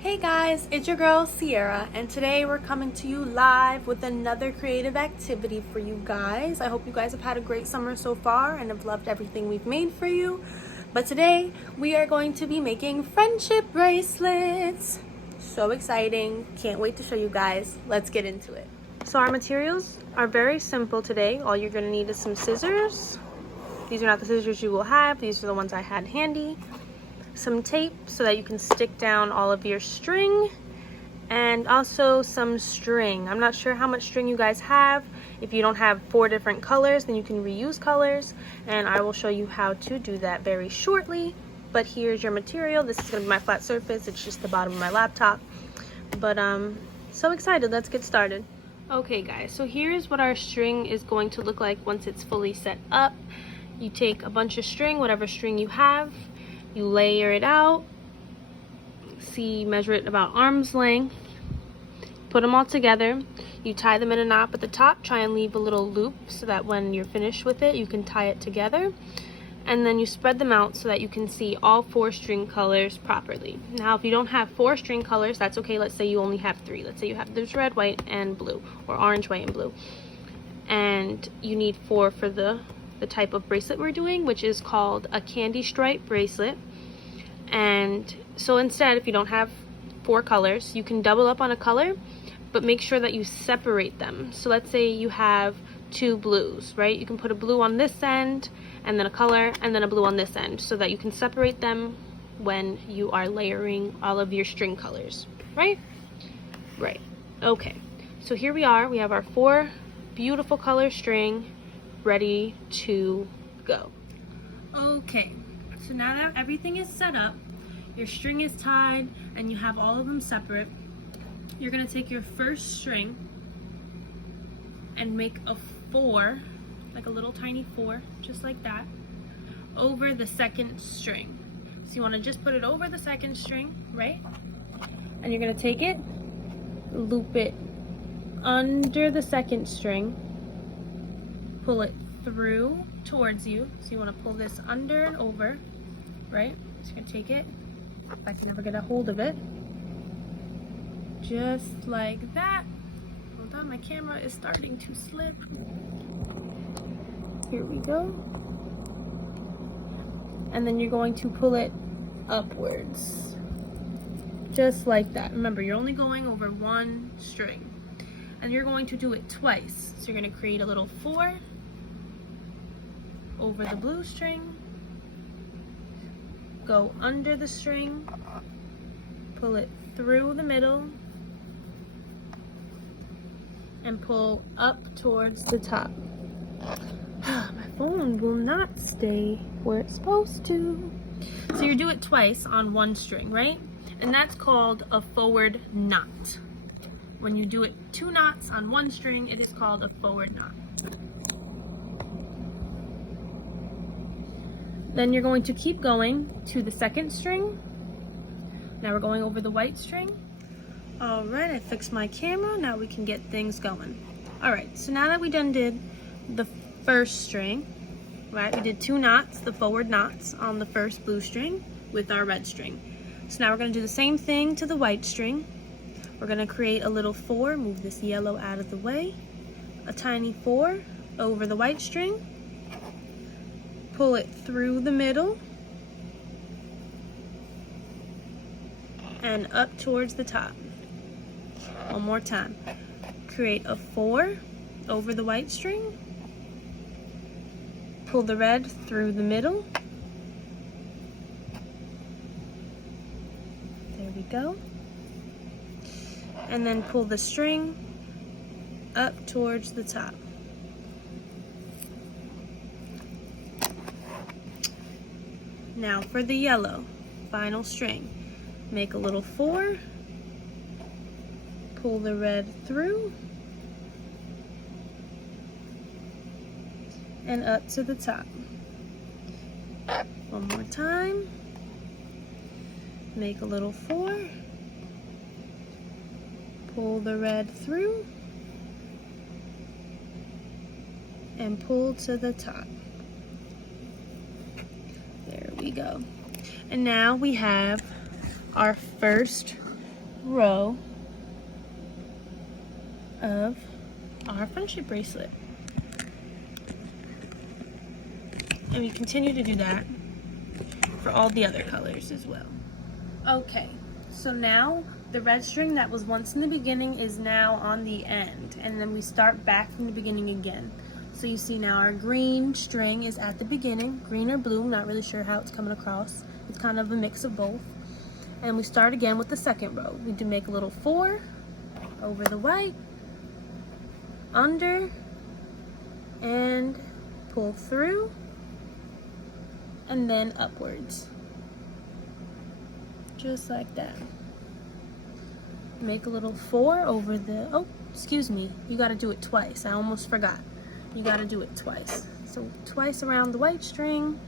Hey guys, it's your girl Sierra, and today we're coming to you live with another creative activity for you guys. I hope you guys have had a great summer so far and have loved everything we've made for you. But today we are going to be making friendship bracelets. So exciting. Can't wait to show you guys. Let's get into it. So our materials are very simple today. All you're going to need is some scissors. These are not the scissors you will have. These are the ones I had handy. Some tape so that you can stick down all of your string, and also some string. I'm not sure how much string you guys have. If you don't have 4 different colors, then you can reuse colors, and I will show you how to do that very shortly. But here's your material. This is going to be my flat surface. It's just the bottom of my laptop. But so excited. Let's get started. Okay guys, so here's what our string is going to look like once it's fully set up. You take a bunch of string, whatever string you have. You layer it out, measure it about arm's length, put them all together. You tie them in a knot at the top, try and leave a little loop so that when you're finished with it, you can tie it together. And then you spread them out so that you can see all 4 string colors properly. Now, if you don't have 4 string colors, that's okay. Let's say you only have 3. Let's say you have there's red, white, and blue, or orange, white, and blue. And you need 4 for the type of bracelet we're doing, which is called a candy stripe bracelet. And so instead, if you don't have 4 colors, you can double up on a color, but make sure that you separate them. So let's say you have 2 blues, right? You can put a blue on this end, and then a color, and then a blue on this end, so that you can separate them when you are layering all of your string colors, right? Right. Okay. So here we are. We have our 4 beautiful color string ready to go. Okay, so now that everything is set up, your string is tied, and you have all of them separate, you're going to take your first string and make a 4, like a little tiny 4, just like that, over the second string. So you want to just put it over the second string, right? And you're going to take it, loop it under the second string, pull it through towards you. So you want to pull this under and over, right? So you're going to take it, if I can never get a hold of it, just like that. Hold on, my camera is starting to slip. Here we go. And then you're going to pull it upwards, just like that. Remember, you're only going over 1 string. And you're going to do it twice. So you're going to create a little 4 over the blue string, go under the string, pull it through the middle, and pull up towards the top. My phone will not stay where it's supposed to. So you do it twice on 1 string, right? And that's called a forward knot. When you do it 2 knots on 1 string, it is called a forward knot. Then you're going to keep going to the second string. Now we're going over the white string. All right, I fixed my camera. Now we can get things going. All right, so now that we done did the first string, right? We did 2 knots, the forward knots on the first blue string with our red string. So now we're gonna do the same thing to the white string. We're gonna create a little 4, move this yellow out of the way, a tiny 4 over the white string, pull it through the middle, and up towards the top. One more time. Create a 4 over the white string, pull the red through the middle. There we go. And then pull the string up towards the top. Now for the yellow, final string. Make a little 4, pull the red through, and up to the top. One more time. Make a little 4, pull the red through, and pull to the top. There we go. And now we have our first row of our friendship bracelet. And we continue to do that for all the other colors as well. Okay, so now the red string that was once in the beginning is now on the end, and then we start back from the beginning again. So you see now our green string is at the beginning, green or blue, not really sure how it's coming across. It's kind of a mix of both. And we start again with the second row. We do make a little 4 over the white, under, and pull through, and then upwards. Just like that. Make a little 4 over the, oh, excuse me, you gotta do it twice. I almost forgot. You gotta do it twice. So twice around the white string,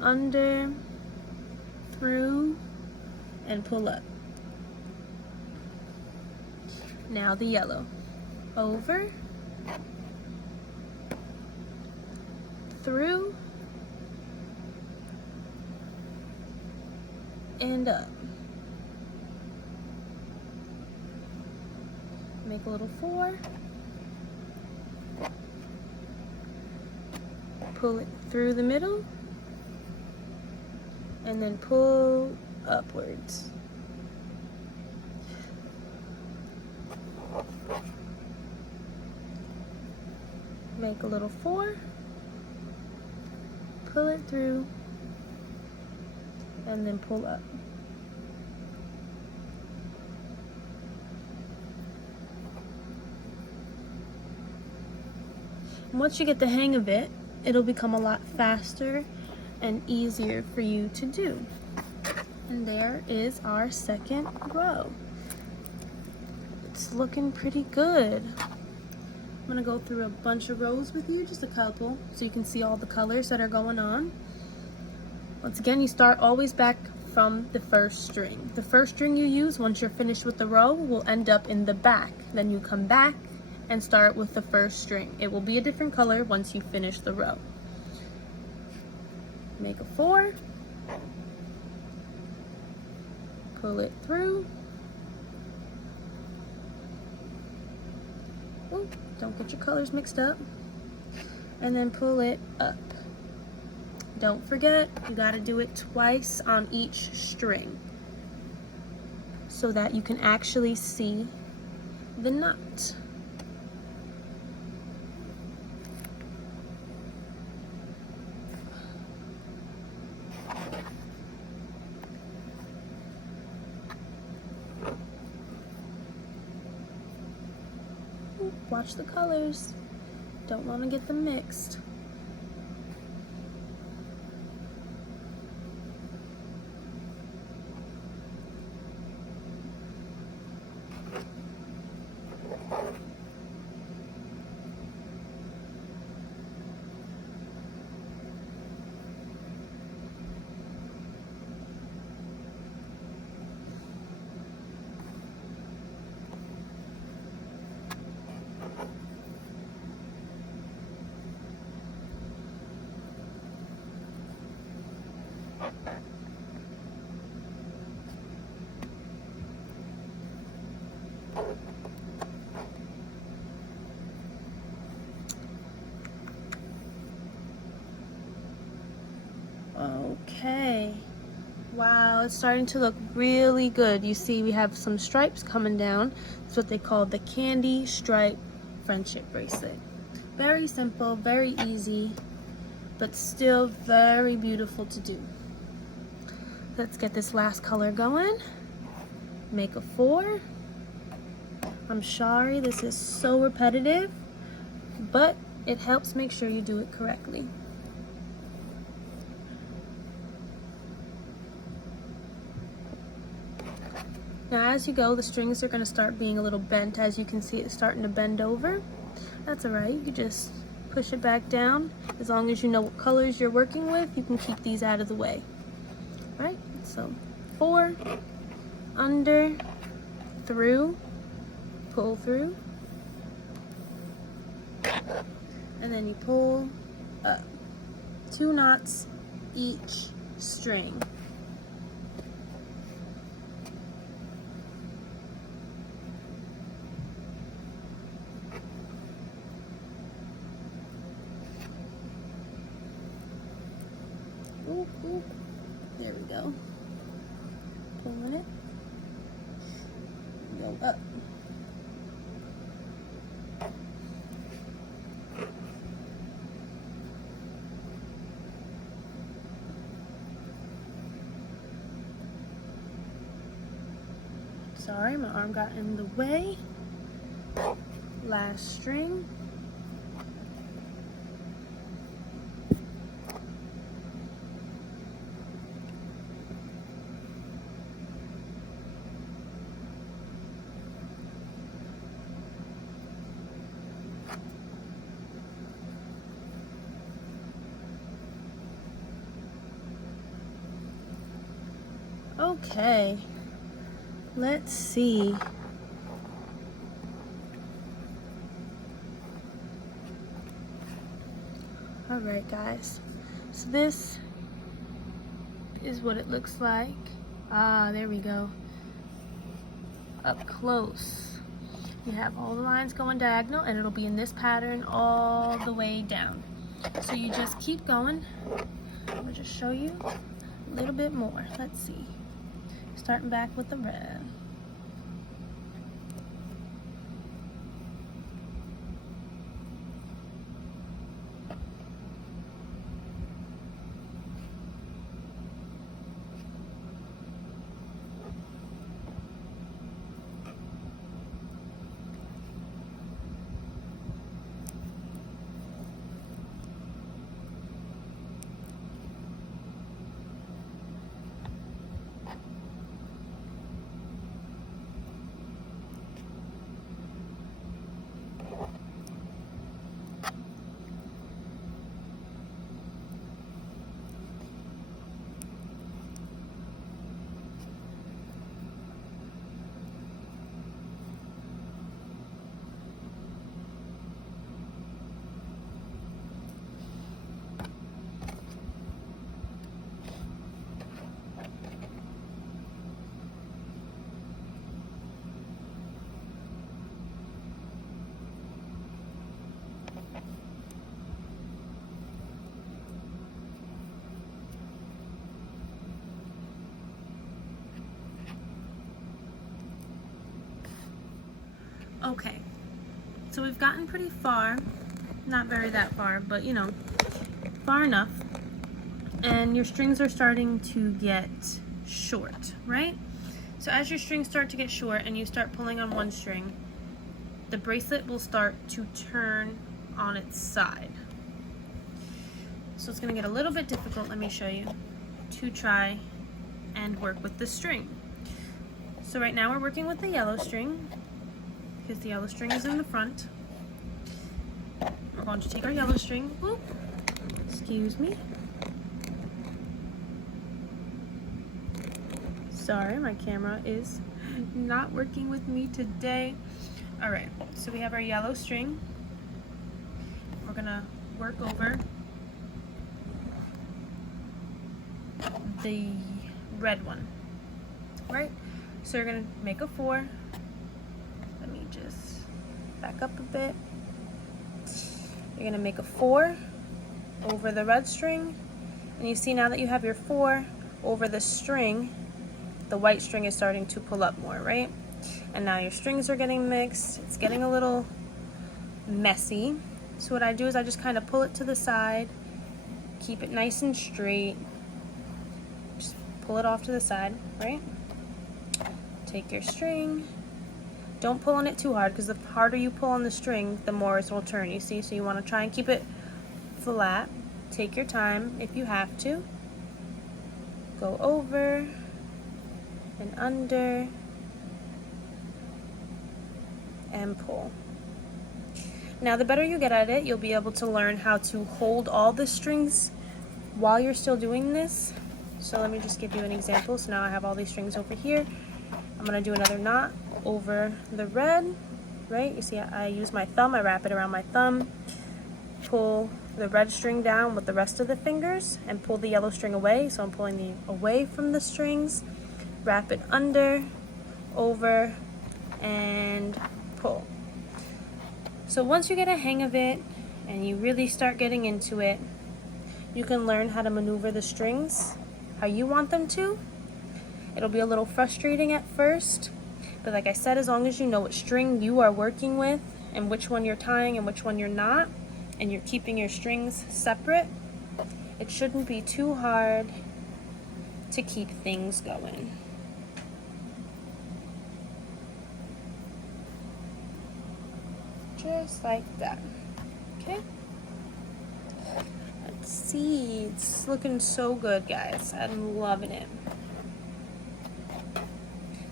under, through, and pull up. Now the yellow. Over, through, and up. Make a little 4. Pull it through the middle, and then pull upwards. Make a little 4, pull it through, and then pull up. And once you get the hang of it, it'll become a lot faster and easier for you to do. And there is our second row. It's looking pretty good. I'm gonna go through a bunch of rows with you, just a couple, so you can see all the colors that are going on. Once again, you start always back from the first string. The first string you use, once you're finished with the row, will end up in the back. Then you come back and start with the first string. It will be a different color once you finish the row. Make a 4, pull it through. Ooh, don't get your colors mixed up. And then pull it up. Don't forget, you gotta do it twice on each string so that you can actually see the knot. Watch the colors. Don't want to get them mixed. Okay, wow, it's starting to look really good. You see we have some stripes coming down. That's what they call the candy stripe friendship bracelet. Very simple, very easy, but still very beautiful to do. Let's get this last color going. Make a 4. I'm sorry, this is so repetitive, but it helps make sure you do it correctly. Now as you go, the strings are going to start being a little bent. As you can see, it's starting to bend over. That's alright, you just push it back down. As long as you know what colors you're working with, you can keep these out of the way. Alright, so 4, under, through, pull through, and then you pull up. 2 knots each string. Oop. There we go. Pulling it. Go up. Sorry, my arm got in the way. Last string. Okay, let's see. All right, guys, so this is what it looks like. Ah, there we go. Up close. You have all the lines going diagonal, and it'll be in this pattern all the way down. So you just keep going. I'm gonna just show you a little bit more. Let's see. Starting back with the red. Okay, so we've gotten pretty far, not very that far, but you know, far enough, and your strings are starting to get short, right? So as your strings start to get short and you start pulling on one string, the bracelet will start to turn on its side. So it's going to get a little bit difficult, let me show you, to try and work with the string. So right now we're working with the yellow string, because the yellow string is in the front. We're going to take our yellow string, whoop, excuse me. Sorry, my camera is not working with me today. All right, so we have our yellow string. We're gonna work over the red one, right? So you're gonna make a 4. Let me just back up a bit. You're gonna make a 4 over the red string, and you see now that you have your 4 over the string, the white string is starting to pull up more, right? And now your strings are getting mixed. It's getting a little messy. So what I do is I just kind of pull it to the side, keep it nice and straight. Just pull it off to the side, right? Take your string. Don't pull on it too hard, because the harder you pull on the string, the more it will turn, you see? So you want to try and keep it flat. Take your time if you have to. Go over and under and pull. Now the better you get at it, you'll be able to learn how to hold all the strings while you're still doing this. So let me just give you an example. So now I have all these strings over here. I'm going to do another knot over the red, right? You see I use my thumb, I wrap it around my thumb, pull the red string down with the rest of the fingers, and pull the yellow string away. So I'm pulling the away from the strings, wrap it under, over, and pull. So once you get a hang of it and you really start getting into it, you can learn how to maneuver the strings how you want them to. It'll be a little frustrating at first, but like I said, as long as you know what string you are working with and which one you're tying and which one you're not, and you're keeping your strings separate, it shouldn't be too hard to keep things going. Just like that. Okay? Let's see. It's looking so good, guys. I'm loving it.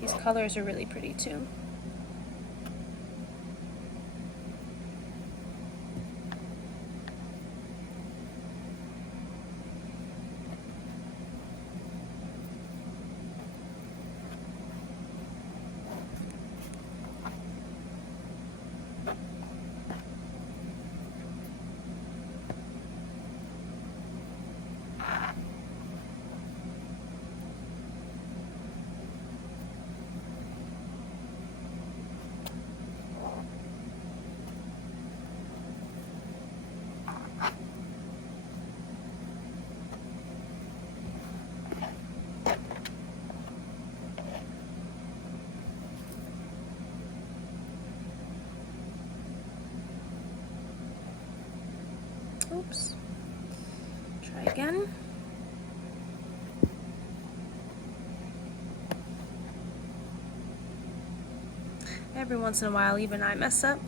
These colors are really pretty too. Oops. Try again. Every once in a while, even I mess up.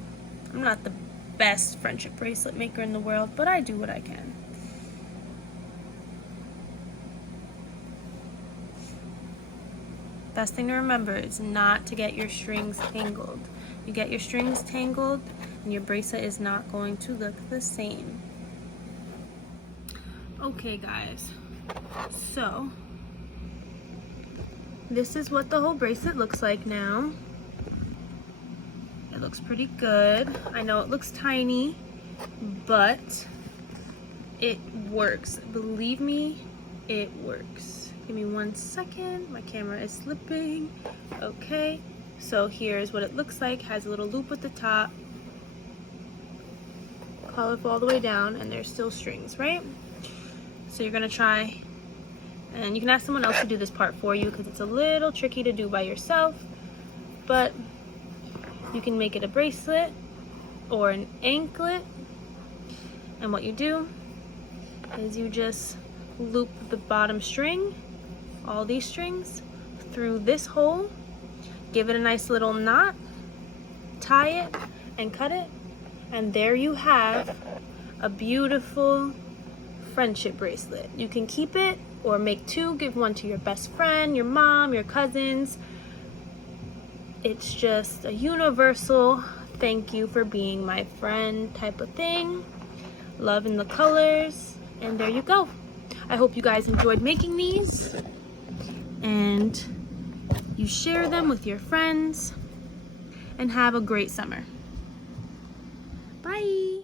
I'm not the best friendship bracelet maker in the world, but I do what I can. Best thing to remember is not to get your strings tangled. You get your strings tangled and your bracelet is not going to look the same. Okay guys, so this is what the whole bracelet looks like now. It looks pretty good. I know it looks tiny, but it works. Believe me, it works. Give me 1 second. My camera is slipping. Okay, so here's what it looks like. Has a little loop at the top, colorful all the way down, and there's still strings, right? So you're gonna try, and you can ask someone else to do this part for you because it's a little tricky to do by yourself, but you can make it a bracelet or an anklet. And what you do is you just loop the bottom string, all these strings, through this hole, give it a nice little knot, tie it, and cut it, and there you have a beautiful friendship bracelet. You can keep it or make 2, give 1 to your best friend, your mom, your cousins. It's just a universal thank you for being my friend type of thing. Love in the colors, and there you go. I hope you guys enjoyed making these and you share them with your friends, and have a great summer. Bye.